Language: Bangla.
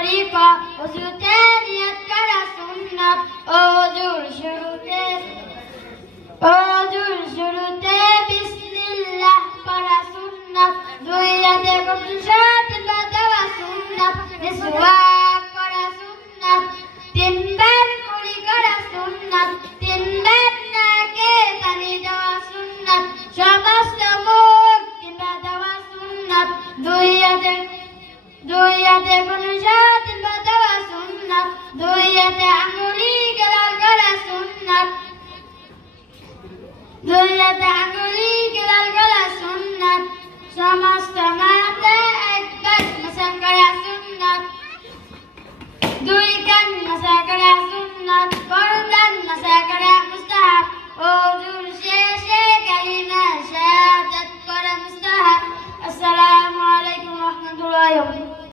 তরিকা ওযুতে নিয়ত করা সুন্নাত ওযুর শুরুতে বিসমিল্লাহ পড়া সুন্নাত দুই হাতে কুশাত দেওয়া সুন্নাত মিসওয়াক করা সুন্নাত তিনবার কুলি করা সুন্নাত তিনবার নাকে পানি দেওয়া সুন্নাত সমস্ত মুখ টিপা দেওয়া সুন্নাত দুই হাতে কুশাত দেওয়া সুন্নাত দুই হাতে আঙ্গুলি গলাল করা সুন্নাত দুই হাতে আঙ্গুলি গলাল করা সুন্নাত সমস্ত মাথা একবার মাসা